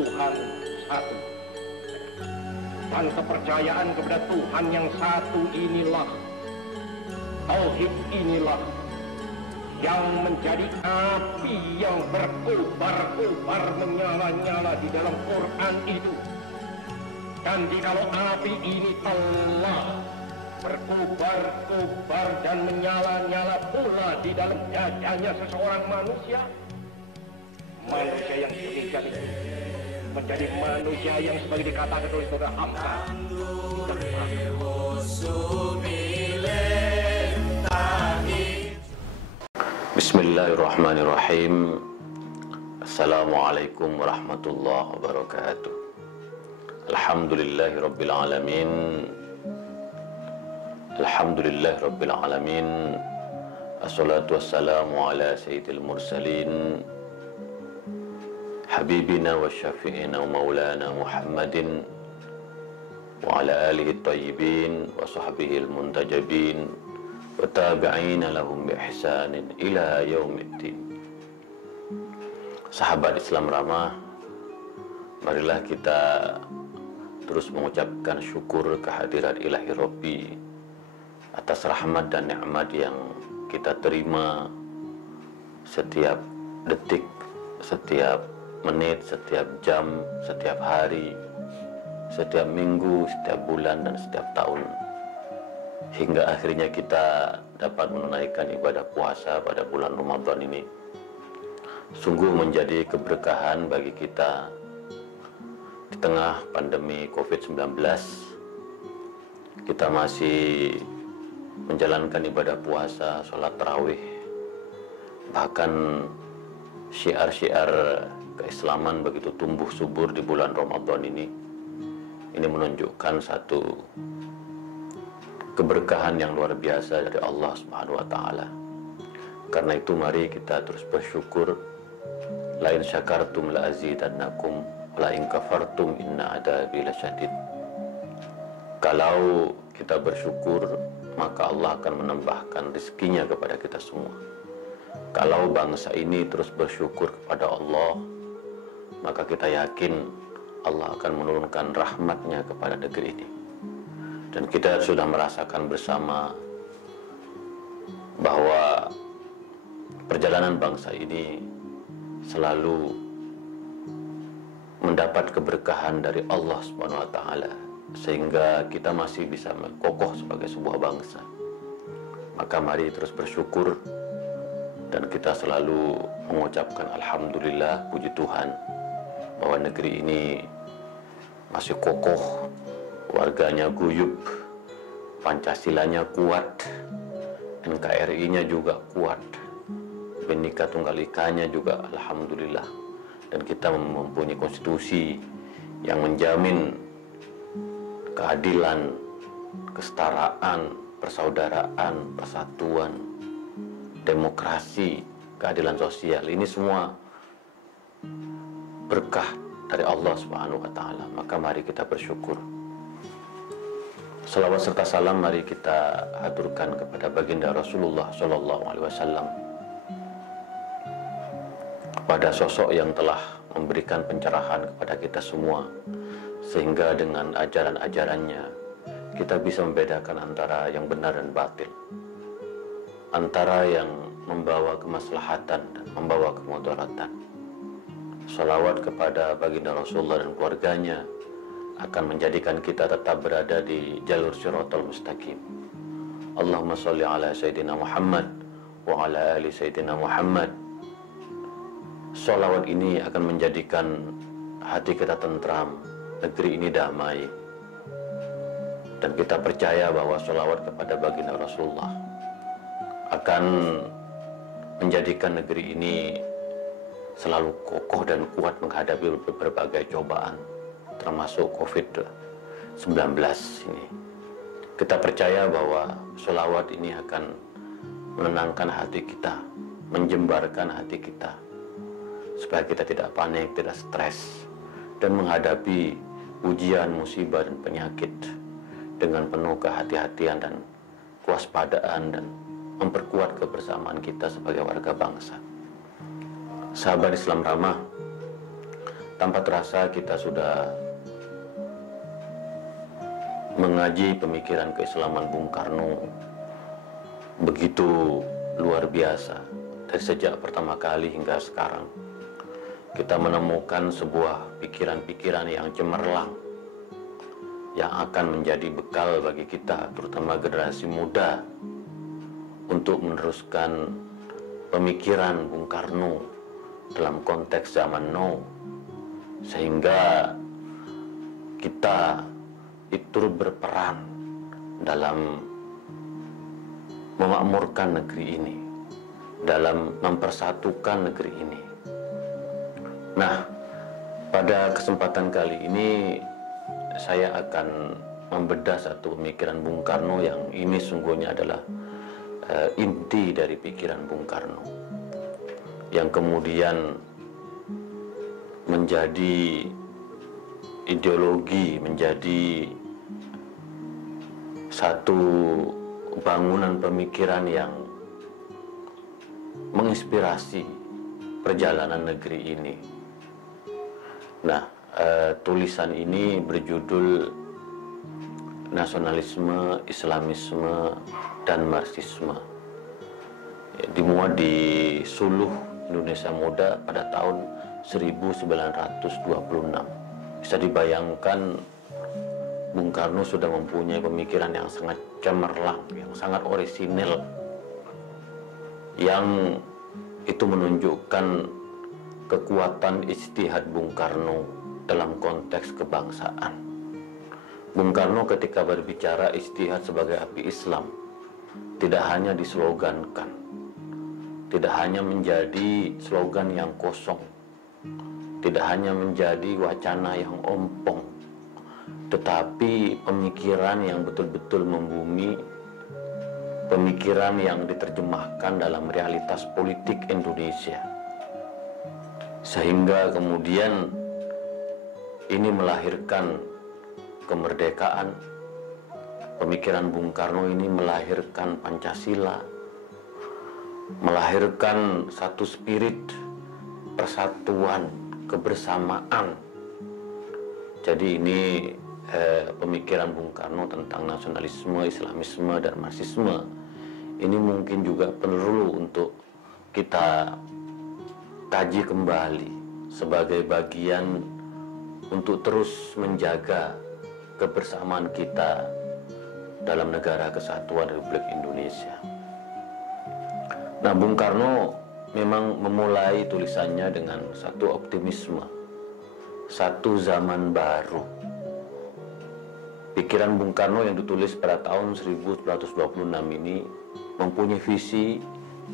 Tuhan satu. Dan kepercayaan kepada Tuhan yang satu inilah, tauhid inilah, yang menjadi api yang berkobar-kobar menyala-nyala di dalam Quran itu. Dan jikalau api ini telah berkobar-kobar dan menyala-nyala pula di dalam dadanya seseorang manusia, manusia yang demikian itu menjadi manusia yang sebagai dikatakan oleh saudara Hamka, Bismillahirrahmanirrahim. Assalamualaikum warahmatullahi wabarakatuh. Alhamdulillahirabbil alamin. Alhamdulillahirabbil alamin. Assalatu wassalamu ala sayyidil mursalin habibina wa syafi'ina wa maulana Muhammadin wa ala alihi at-tayyibin wa sahbihi al-muntajabin wa tabi'ina lahum bi ihsanin ila yaumiddin. Sahabat Islam ramah, marilah kita terus mengucapkan syukur kehadirat Ilahi Rabbi atas rahmat dan nikmat yang kita terima setiap detik, setiap menit, setiap jam, setiap hari, setiap minggu, setiap bulan, dan setiap tahun, hingga akhirnya kita dapat menunaikan ibadah puasa pada bulan Ramadan ini. Sungguh menjadi keberkahan bagi kita di tengah pandemi COVID-19. Kita masih menjalankan ibadah puasa, sholat tarawih, bahkan syiar-syiar keislaman begitu tumbuh subur di bulan Ramadan ini. Ini menunjukkan satu keberkahan yang luar biasa dari Allah Subhanahu wa taala. Karena itu mari kita terus bersyukur. La in syakartum la azidannakum wa la in kafartum inna adzabi lasyadid. Kalau kita bersyukur, maka Allah akan menambahkan rezekinya kepada kita semua. Kalau bangsa ini terus bersyukur kepada Allah, maka kita yakin Allah akan menurunkan rahmatnya kepada negeri ini. Dan kita sudah merasakan bersama bahwa perjalanan bangsa ini selalu mendapat keberkahan dari Allah Subhanahu wa taala, sehingga kita masih bisa kokoh sebagai sebuah bangsa. Maka mari terus bersyukur, dan kita selalu mengucapkan alhamdulillah, puji Tuhan, bahwa negeri ini masih kokoh, warganya guyup, Pancasilanya kuat, NKRI-nya juga kuat, Bhinneka Tunggal Ika-nya juga alhamdulillah. Dan kita mempunyai konstitusi yang menjamin keadilan, kesetaraan, persaudaraan, persatuan, demokrasi, keadilan sosial. Ini semua berkah dari Allah Subhanahu wa taala. Maka mari kita bersyukur. Salawat serta salam mari kita haturkan kepada baginda Rasulullah sallallahu alaihi wasallam, pada sosok yang telah memberikan pencerahan kepada kita semua, sehingga dengan ajaran-ajarannya kita bisa membedakan antara yang benar dan batil, antara yang membawa kemaslahatan dan membawa kemudaratan. Salawat kepada baginda Rasulullah dan keluarganya akan menjadikan kita tetap berada di jalur Shiratal Mustaqim. Allahumma sholli ala Sayyidina Muhammad wa ala ali Sayyidina Muhammad. Salawat ini akan menjadikan hati kita tentram, negeri ini damai. Dan kita percaya bahwa salawat kepada baginda Rasulullah akan menjadikan negeri ini selalu kokoh dan kuat menghadapi berbagai cobaan, termasuk COVID-19 ini. Kita percaya bahwa sholawat ini akan menenangkan hati kita, menjembarkan hati kita, supaya kita tidak panik, tidak stres, dan menghadapi ujian, musibah, dan penyakit dengan penuh kehati-hatian dan kewaspadaan, dan memperkuat kebersamaan kita sebagai warga bangsa. Sahabat Islam ramah, tanpa terasa kita sudah mengaji pemikiran keislaman Bung Karno begitu luar biasa. Dari sejak pertama kali hingga sekarang, kita menemukan sebuah pikiran-pikiran yang cemerlang, yang akan menjadi bekal bagi kita, terutama generasi muda, untuk meneruskan pemikiran Bung Karno dalam konteks zaman now, sehingga kita turut berperan dalam memakmurkan negeri ini, dalam mempersatukan negeri ini. Nah, pada kesempatan kali ini saya akan membedah satu pemikiran Bung Karno yang ini sungguhnya adalah inti dari pikiran Bung Karno, yang kemudian menjadi ideologi, menjadi satu bangunan pemikiran yang menginspirasi perjalanan negeri ini. Nah, tulisan ini berjudul Nasionalisme, Islamisme, dan Marxisme. Dimuat di Suluh Indonesia Muda pada tahun 1926. Bisa dibayangkan Bung Karno sudah mempunyai pemikiran yang sangat cemerlang, yang sangat orisinil, yang itu menunjukkan kekuatan ijtihad Bung Karno dalam konteks kebangsaan. Bung Karno ketika berbicara ijtihad sebagai api Islam, tidak hanya dislogankan, tidak hanya menjadi slogan yang kosong, tidak hanya menjadi wacana yang ompong, tetapi pemikiran yang betul-betul membumi, pemikiran yang diterjemahkan dalam realitas politik Indonesia. Sehingga kemudian ini melahirkan kemerdekaan. Pemikiran Bung Karno ini melahirkan Pancasila, melahirkan satu spirit persatuan, kebersamaan. Jadi ini pemikiran Bung Karno tentang nasionalisme, Islamisme, dan Marxisme ini mungkin juga perlu untuk kita kaji kembali sebagai bagian untuk terus menjaga kebersamaan kita dalam negara kesatuan Republik Indonesia. Nah, Bung Karno memang memulai tulisannya dengan satu optimisme, satu zaman baru. Pikiran Bung Karno yang ditulis pada tahun 1926 ini mempunyai visi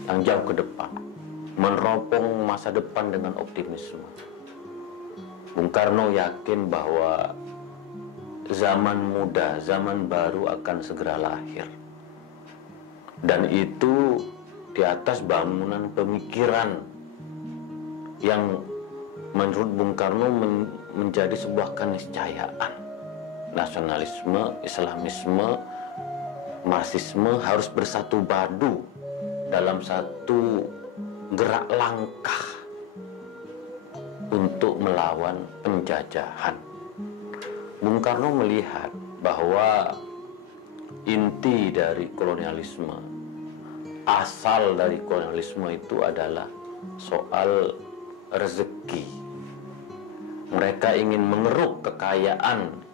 yang jauh ke depan, meneropong masa depan dengan optimisme. Bung Karno yakin bahwa zaman muda, zaman baru akan segera lahir. Dan itu di atas bangunan pemikiran yang menurut Bung Karno menjadi sebuah keniscayaan. Nasionalisme, Islamisme, Marxisme harus bersatu padu dalam satu gerak langkah untuk melawan penjajahan. Bung Karno melihat bahwa inti dari kolonialisme, asal dari kolonialisme itu adalah soal rezeki. Mereka ingin mengeruk kekayaan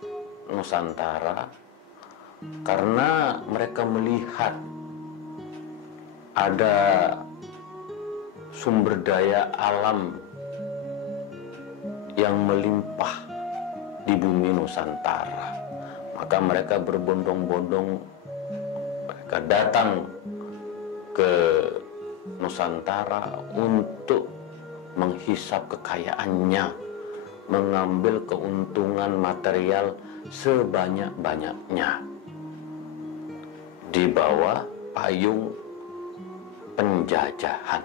Nusantara karena mereka melihat ada sumber daya alam yang melimpah di bumi Nusantara. Maka mereka berbondong-bondong, mereka datang ke Nusantara untuk menghisap kekayaannya, mengambil keuntungan material sebanyak-banyaknya di bawah payung penjajahan.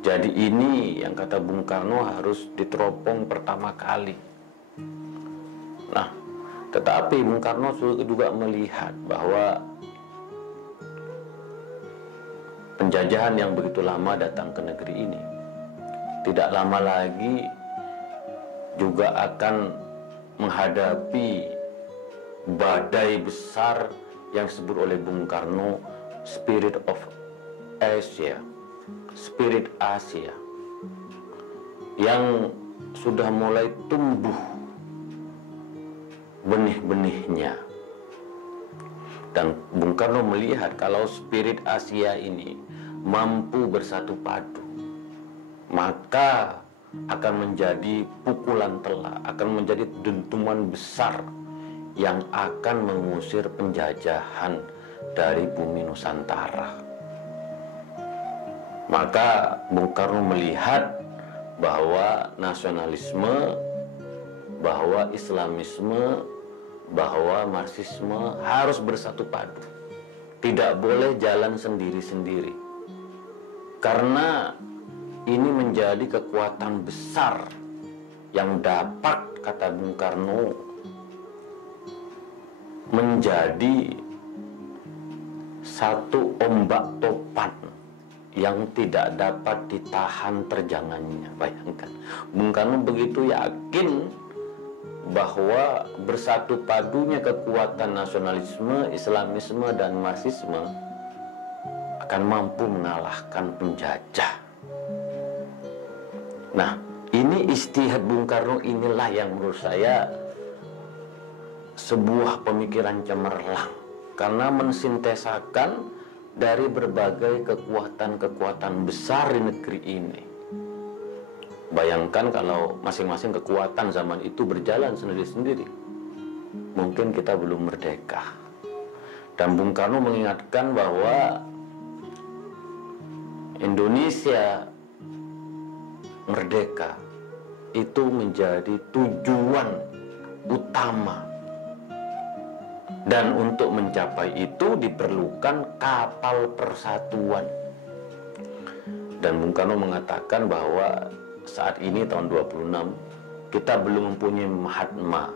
Jadi ini yang kata Bung Karno harus diteropong pertama kali. Nah, tetapi Bung Karno juga melihat bahwa penjajahan yang begitu lama datang ke negeri ini, tidak lama lagi juga akan menghadapi badai besar yang disebut oleh Bung Karno Spirit of Asia, Spirit Asia, yang sudah mulai tumbuh benih-benihnya. Dan Bung Karno melihat kalau Spirit Asia ini mampu bersatu padu, maka akan menjadi pukulan telak, akan menjadi dentuman besar yang akan mengusir penjajahan dari bumi Nusantara. Maka Bung Karno melihat bahwa nasionalisme, bahwa Islamisme, bahwa Marxisme harus bersatu padu, tidak boleh jalan sendiri-sendiri, karena ini menjadi kekuatan besar yang dapat, kata Bung Karno, menjadi satu ombak topan yang tidak dapat ditahan terjangannya. Bayangkan, Bung Karno begitu yakin bahwa bersatu padunya kekuatan nasionalisme, Islamisme, dan Marxisme akan mampu mengalahkan penjajah. Nah, ini istihad Bung Karno inilah yang menurut saya sebuah pemikiran cemerlang, karena mensintesakan dari berbagai kekuatan-kekuatan besar di negeri ini. Bayangkan kalau masing-masing kekuatan zaman itu berjalan sendiri-sendiri, mungkin kita belum merdeka. Dan Bung Karno mengingatkan bahwa Indonesia merdeka itu menjadi tujuan utama, dan untuk mencapai itu diperlukan kapal persatuan. Dan Bung Karno mengatakan bahwa saat ini tahun 26 kita belum mempunyai Mahatma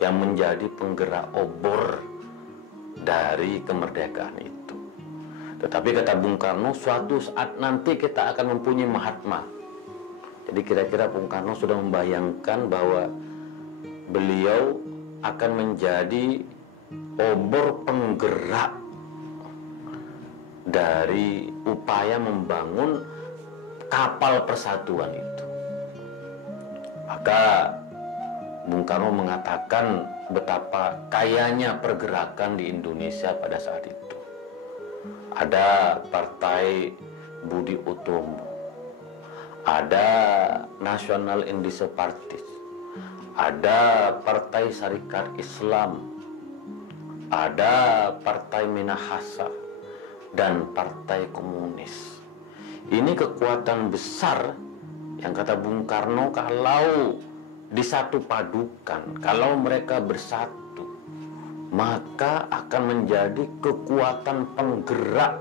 yang menjadi penggerak obor dari kemerdekaan itu. Tetapi kata Bung Karno, suatu saat nanti kita akan mempunyai Mahatma. Jadi kira-kira Bung Karno sudah membayangkan bahwa beliau akan menjadi obor penggerak dari upaya membangun kapal persatuan itu. Maka Bung Karno mengatakan betapa kayanya pergerakan di Indonesia pada saat itu. Ada Partai Budi Utomo, ada National Independent Party, ada Partai Syarikat Islam, ada Partai Minahasa, dan Partai Komunis. Ini kekuatan besar yang kata Bung Karno kalau disatu padukan, kalau mereka bersatu, maka akan menjadi kekuatan penggerak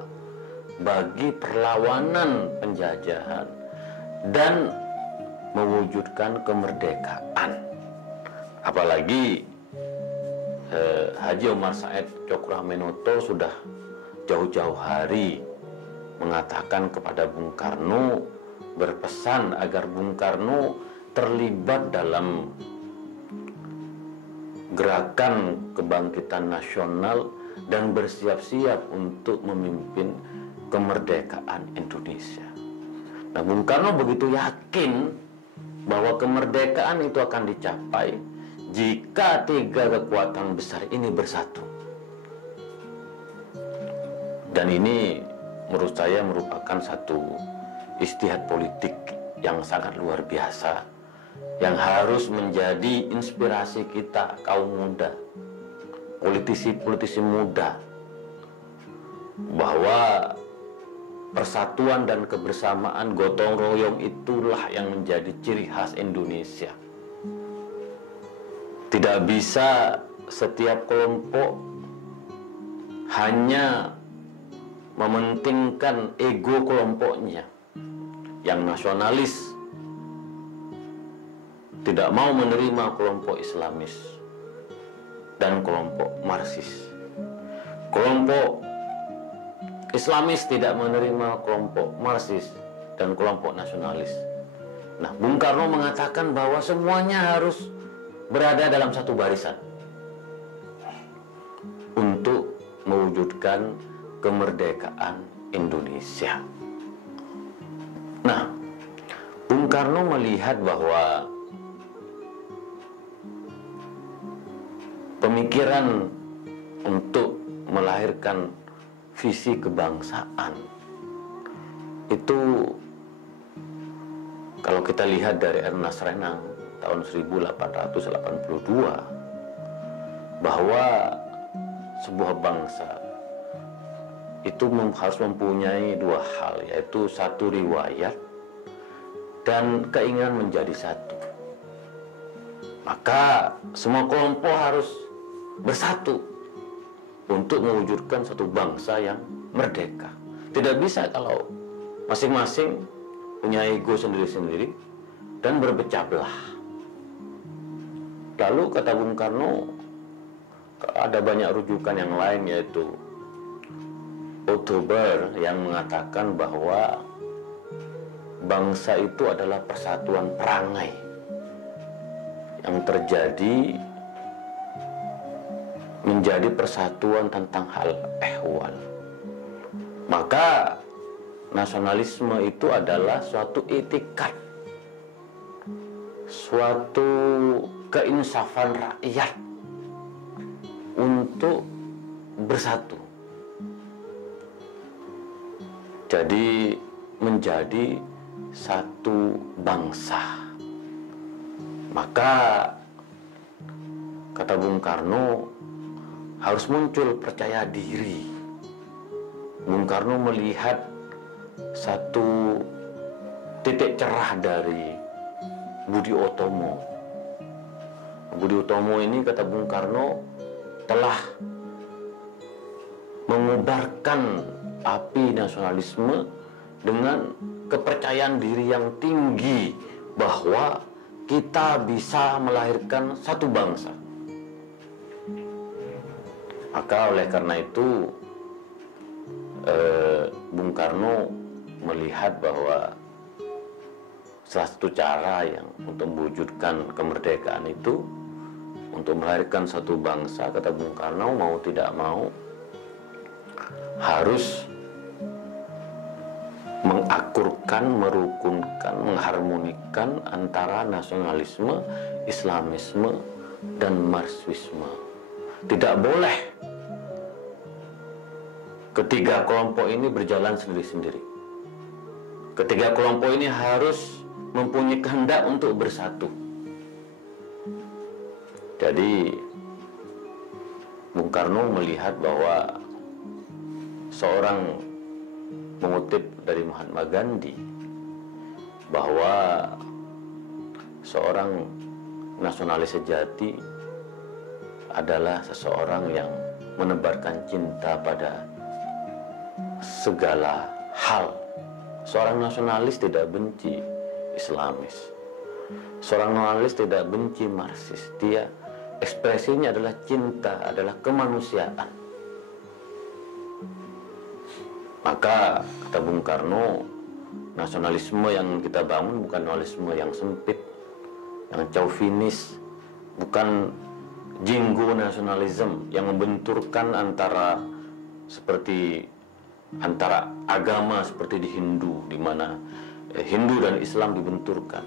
bagi perlawanan penjajahan dan mewujudkan kemerdekaan. Apalagi Haji Omar Said Cokroaminoto sudah jauh-jauh hari mengatakan kepada Bung Karno, berpesan agar Bung Karno terlibat dalam gerakan kebangkitan nasional dan bersiap-siap untuk memimpin kemerdekaan Indonesia. Nah, Bung Karno begitu yakin bahwa kemerdekaan itu akan dicapai jika tiga kekuatan besar ini bersatu. Dan ini menurut saya merupakan satu istihad politik yang sangat luar biasa, yang harus menjadi inspirasi kita kaum muda, politisi-politisi muda, bahwa persatuan dan kebersamaan, gotong royong itulah yang menjadi ciri khas Indonesia. Tidak bisa setiap kelompok hanya mementingkan ego kelompoknya. Yang nasionalis tidak mau menerima kelompok Islamis dan kelompok Marxis. Kelompok Islamis tidak menerima kelompok Marxis dan kelompok nasionalis. Nah, Bung Karno mengatakan bahwa semuanya harus berada dalam satu barisan untuk mewujudkan kemerdekaan Indonesia. Nah, Bung Karno melihat bahwa pemikiran untuk melahirkan visi kebangsaan itu, kalau kita lihat dari Ernest Renan tahun 1882, bahwa sebuah bangsa itu harus mempunyai dua hal, yaitu satu riwayat dan keinginan menjadi satu. Maka semua kelompok harus bersatu untuk mewujudkan satu bangsa yang merdeka. Tidak bisa kalau masing-masing punya ego sendiri-sendiri dan berpecah belah. Lalu kata Bung Karno, ada banyak rujukan yang lain, yaitu Otto Bahr yang mengatakan bahwa bangsa itu adalah persatuan perangai yang terjadi menjadi persatuan tentang hal ehwal. Maka nasionalisme itu adalah suatu etikat, suatu keinsafan rakyat untuk bersatu. Jadi menjadi satu bangsa. Maka kata Bung Karno, harus muncul percaya diri. Bung Karno melihat satu titik cerah dari Budi Utomo. Budi Utomo ini, kata Bung Karno, telah mengubarkan api nasionalisme dengan kepercayaan diri yang tinggi bahwa kita bisa melahirkan satu bangsa. Maka oleh karena itu Bung Karno melihat bahwa salah satu cara yang untuk mewujudkan kemerdekaan itu, untuk melahirkan satu bangsa, kata Bung Karno, mau tidak mau harus mengakurkan, merukunkan, mengharmonikan antara nasionalisme, Islamisme, dan Marxisme. Tidak boleh ketiga kelompok ini berjalan sendiri-sendiri. Ketiga kelompok ini harus mempunyai kehendak untuk bersatu. Jadi Bung Karno melihat bahwa seorang, mengutip dari Mahatma Gandhi, bahwa seorang nasionalis sejati adalah seseorang yang menebarkan cinta pada segala hal. Seorang nasionalis tidak benci Islamis. Seorang nasionalis tidak benci Marxis. Dia ekspresinya adalah cinta, adalah kemanusiaan. Maka kata Bung Karno, nasionalisme yang kita bangun bukan nasionalisme yang sempit, yang chauvinis, bukan jinggo nasionalisme yang membenturkan antara agama seperti di Hindu, di mana Hindu dan Islam dibenturkan.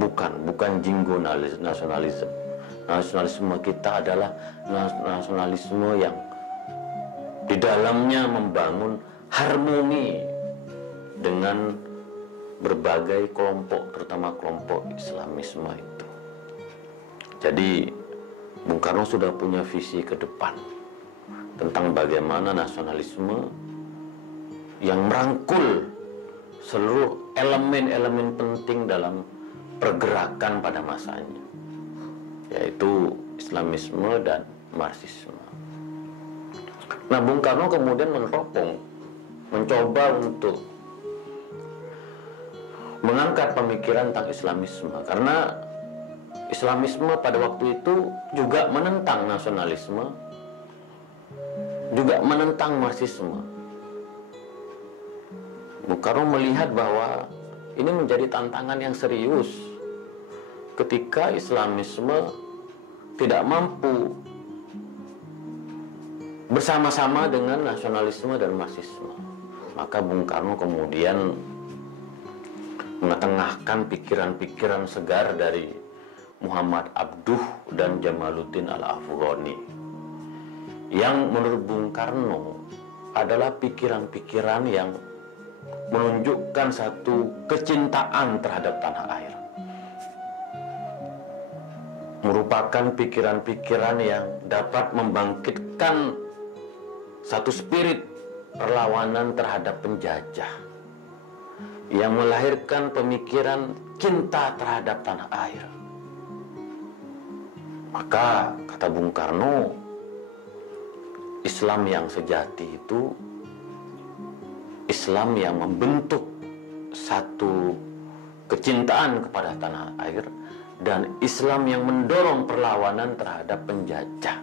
Bukan jinggo nasionalisme. Nasionalisme kita adalah nasionalisme yang di dalamnya membangun harmoni dengan berbagai kelompok, terutama kelompok Islamisme itu. Jadi Bung Karno sudah punya visi ke depan tentang bagaimana nasionalisme yang merangkul seluruh elemen-elemen penting dalam pergerakan pada masanya, yaitu Islamisme dan Marxisme. Nah, Bung Karno kemudian meneropong, mencoba untuk mengangkat pemikiran tentang Islamisme, karena Islamisme pada waktu itu juga menentang nasionalisme, juga menentang Marxisme. Bung Karno melihat bahwa ini menjadi tantangan yang serius ketika Islamisme tidak mampu bersama-sama dengan nasionalisme dan Marxisme. Maka Bung Karno kemudian mengetengahkan pikiran-pikiran segar dari Muhammad Abduh dan Jamaluddin Al-Afghani, yang menurut Bung Karno adalah pikiran-pikiran yang menunjukkan satu kecintaan terhadap tanah air, merupakan pikiran-pikiran yang dapat membangkitkan satu spirit perlawanan terhadap penjajah, yang melahirkan pemikiran cinta terhadap tanah air. Maka kata Bung Karno, Islam yang sejati itu Islam yang membentuk satu kecintaan kepada tanah air, dan Islam yang mendorong perlawanan terhadap penjajah,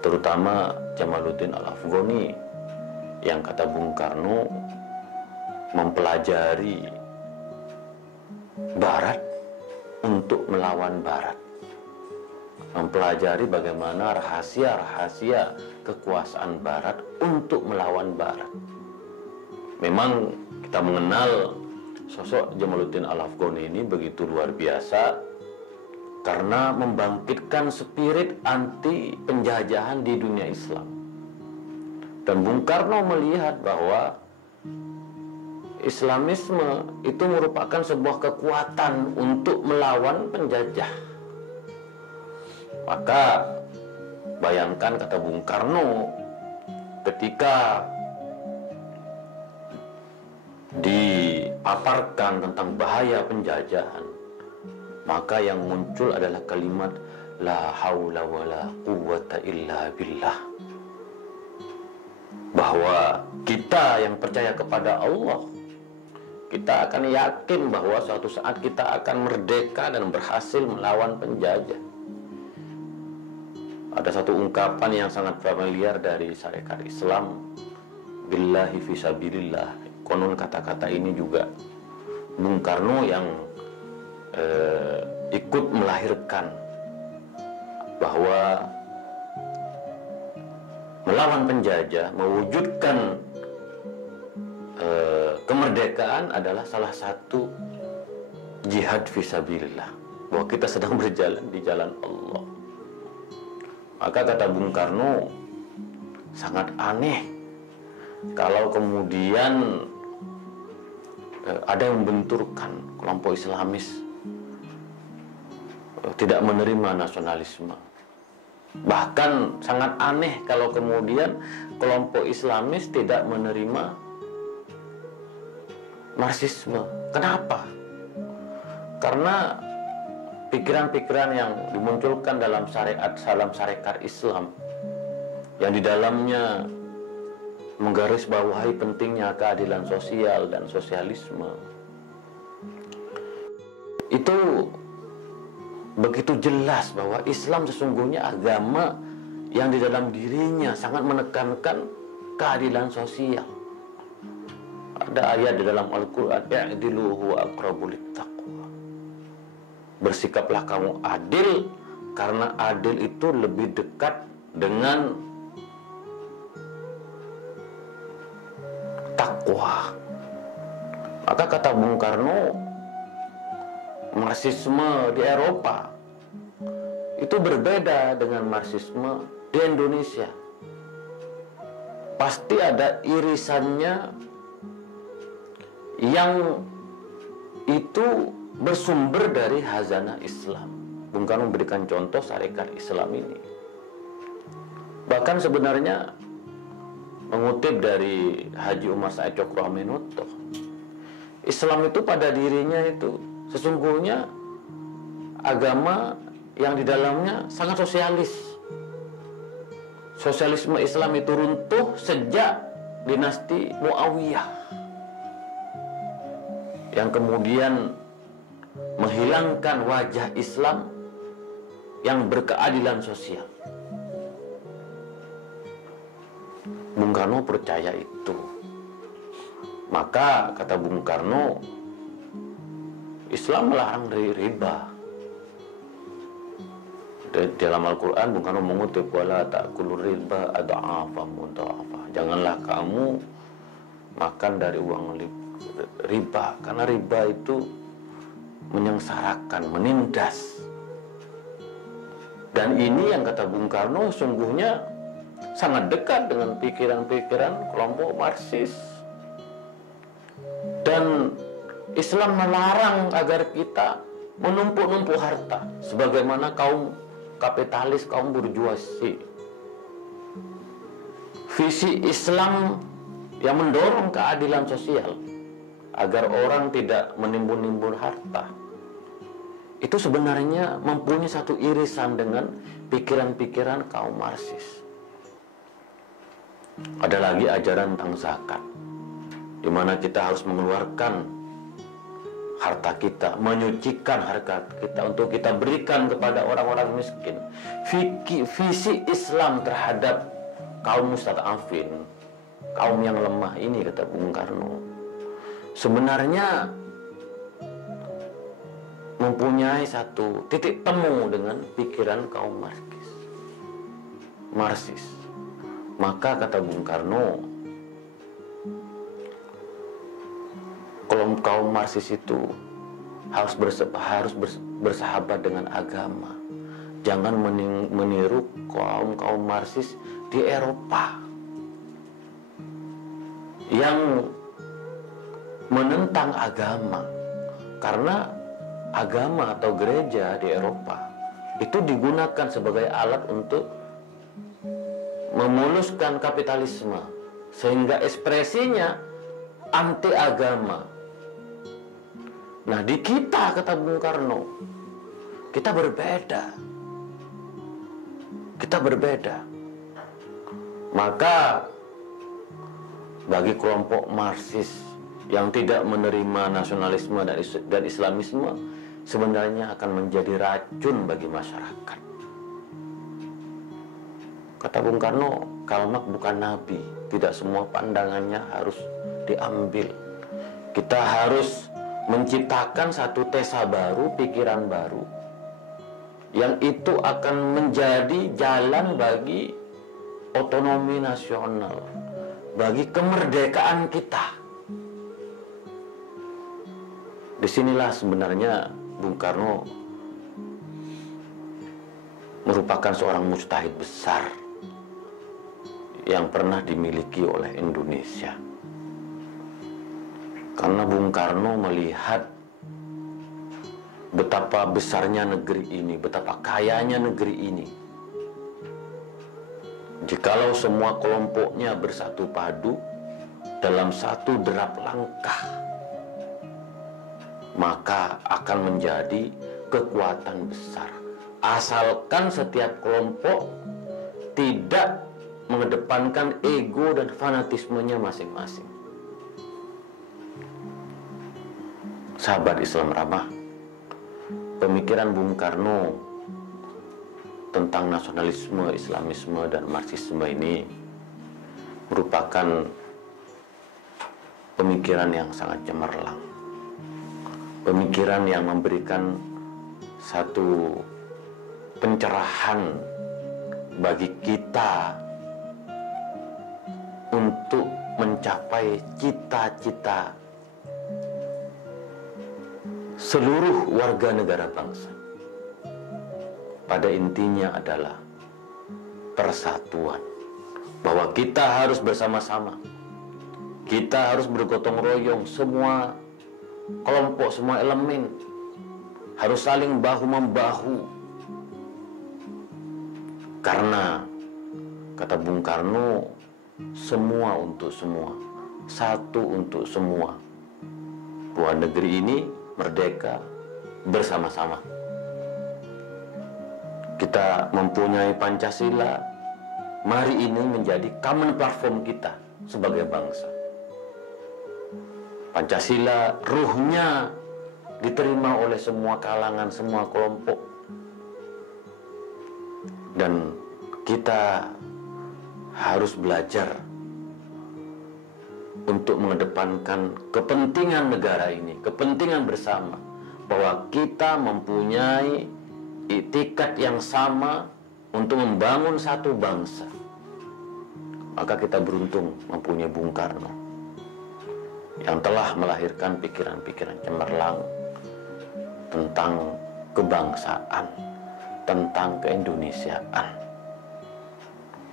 terutama Jamaluddin Al-Afghani yang kata Bung Karno mempelajari Barat untuk melawan Barat, mempelajari bagaimana rahasia-rahasia kekuasaan Barat untuk melawan Barat. Memang kita mengenal sosok Jamaluddin Al-Afghani ini begitu luar biasa karena membangkitkan spirit anti penjajahan di dunia Islam. Dan Bung Karno melihat bahwa Islamisme itu merupakan sebuah kekuatan untuk melawan penjajah. Maka bayangkan kata Bung Karno, ketika dipaparkan tentang bahaya penjajahan, maka yang muncul adalah kalimat la haula wala quwwata illa billah, bahwa kita yang percaya kepada Allah, kita akan yakin bahwa suatu saat kita akan merdeka dan berhasil melawan penjajah. Ada satu ungkapan yang sangat familiar dari syarikat Islam, billahi fisabilillah. Konon kata-kata ini juga Bung Karno yang ikut melahirkan, bahwa melawan penjajah, mewujudkan kemerdekaan adalah salah satu jihad fisabilillah, bahwa kita sedang berjalan di jalan Allah. Maka kata Bung Karno, sangat aneh kalau kemudian ada yang membenturkan kelompok Islamis tidak menerima nasionalisme. Bahkan sangat aneh kalau kemudian kelompok Islamis tidak menerima Marxisme. Kenapa? Karena pikiran-pikiran yang dimunculkan dalam syariat Islam, yang di dalamnya menggarisbawahi pentingnya keadilan sosial dan sosialisme, itu begitu jelas bahwa Islam sesungguhnya agama yang di dalam dirinya sangat menekankan keadilan sosial. Ada ayat di dalam Al-Quran, i'dilu huwa aqrabu littaqwa. Bersikaplah kamu adil, karena adil itu lebih dekat dengan takwa. Maka kata Bung Karno, Marxisme di Eropa itu berbeda dengan Marxisme di Indonesia. Pasti ada irisannya yang itu bersumber dari hazanah Islam. Bung Karno memberikan contoh syarikat Islam ini. Bahkan sebenarnya mengutip dari Haji Umar Said Cokroaminoto, Islam itu pada dirinya itu sesungguhnya agama yang di dalamnya sangat sosialis. Sosialisme Islam itu runtuh sejak dinasti Muawiyah, yang kemudian menghilangkan wajah Islam yang berkeadilan sosial. Bung Karno percaya itu. Maka kata Bung Karno, Islam melarang dari riba. Dalam Al-Quran Bung Karno mengutip, wala ta'kulur riba ad'afa mudha'afa. Janganlah kamu makan dari uang riba, karena riba itu menyengsarakan, menindas. Dan ini yang kata Bung Karno sungguhnya sangat dekat dengan pikiran-pikiran kelompok Marxis. Dan Islam melarang agar kita menumpuk-numpuk harta sebagaimana kaum kapitalis, kaum burjuasi. Visi Islam yang mendorong keadilan sosial agar orang tidak menimbun-nimbun harta, itu sebenarnya mempunyai satu irisan dengan pikiran-pikiran kaum Marxis. Ada lagi ajaran tentang zakat, di mana kita harus mengeluarkan harta kita, menyucikan harta kita untuk kita berikan kepada orang-orang miskin. Visi Islam terhadap kaum mustad'afin, kaum yang lemah ini, kata Bung Karno, sebenarnya mempunyai satu titik temu dengan pikiran kaum Marxis. Maka kata Bung Karno, kaum Marxis itu harus bersahabat dengan agama. Jangan meniru kaum Marxis di Eropa yang menentang agama, karena agama atau gereja di Eropa itu digunakan sebagai alat untuk memuluskan kapitalisme, sehingga ekspresinya anti agama. Nah, di kita, kata Bung Karno, kita berbeda. Kita berbeda. Maka bagi kelompok Marxis yang tidak menerima nasionalisme dan Islamisme, sebenarnya akan menjadi racun bagi masyarakat. Kata Bung Karno, Karl Marx bukan nabi. Tidak semua pandangannya harus diambil. Kita harus menciptakan satu tesa baru, pikiran baru, yang itu akan menjadi jalan bagi otonomi nasional, bagi kemerdekaan kita. Disinilah sebenarnya Bung Karno merupakan seorang mujtahid besar yang pernah dimiliki oleh Indonesia. Karena Bung Karno melihat betapa besarnya negeri ini, betapa kayanya negeri ini. Jikalau semua kelompoknya bersatu padu dalam satu derap langkah, maka akan menjadi kekuatan besar. Asalkan setiap kelompok tidak mengedepankan ego dan fanatismenya masing-masing. Sahabat Islam ramah, pemikiran Bung Karno tentang nasionalisme, Islamisme, dan Marxisme ini merupakan pemikiran yang sangat cemerlang. Pemikiran yang memberikan satu pencerahan bagi kita untuk mencapai cita-cita seluruh warga negara bangsa. Pada intinya adalah persatuan, bahwa kita harus bersama-sama, kita harus bergotong royong, semua kelompok, semua elemen harus saling bahu-membahu. Karena kata Bung Karno, semua untuk semua, satu untuk semua, bahwa negeri ini merdeka bersama-sama. Kita mempunyai Pancasila, mari ini menjadi common platform kita sebagai bangsa. Pancasila ruhnya diterima oleh semua kalangan, semua kelompok. Dan kita harus belajar untuk mengedepankan kepentingan negara ini, kepentingan bersama, bahwa kita mempunyai itikad yang sama untuk membangun satu bangsa. Maka kita beruntung mempunyai Bung Karno yang telah melahirkan pikiran-pikiran cemerlang tentang kebangsaan, tentang keindonesiaan.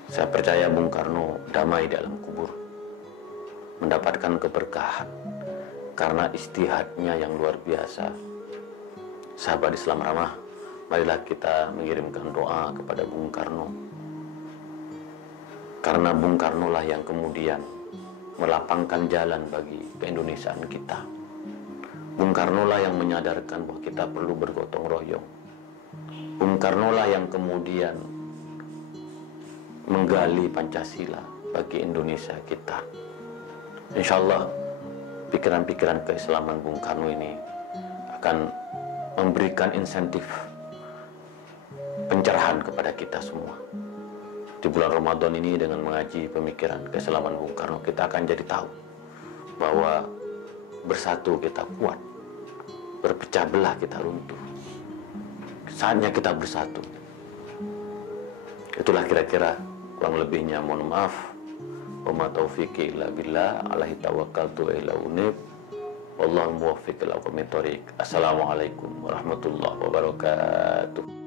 Saya percaya Bung Karno damai di alam kubur, mendapatkan keberkahan karena istihadnya yang luar biasa. Sahabat Islam ramah, marilah kita mengirimkan doa kepada Bung Karno, karena Bung Karno lah yang kemudian melapangkan jalan bagi keindonesiaan kita. Bung Karno lah yang menyadarkan bahwa kita perlu bergotong royong. Bung Karno lah yang kemudian menggali Pancasila bagi Indonesia kita. Insya Allah pikiran-pikiran keislaman Bung Karno ini akan memberikan insentif pencerahan kepada kita semua. Di bulan Ramadan ini dengan mengaji pemikiran keislaman Bung Karno, kita akan jadi tahu bahwa bersatu kita kuat, berpecah belah kita runtuh. Saatnya kita bersatu. Itulah kira-kira, kurang lebihnya mohon maaf. Wa ma taufiqi illa billah, alaihi tawakkaltu wa ilaihi unib. Wallahu muwaffiq ila aqwamit thoriq. Assalamualaikum warahmatullahi wabarakatuh.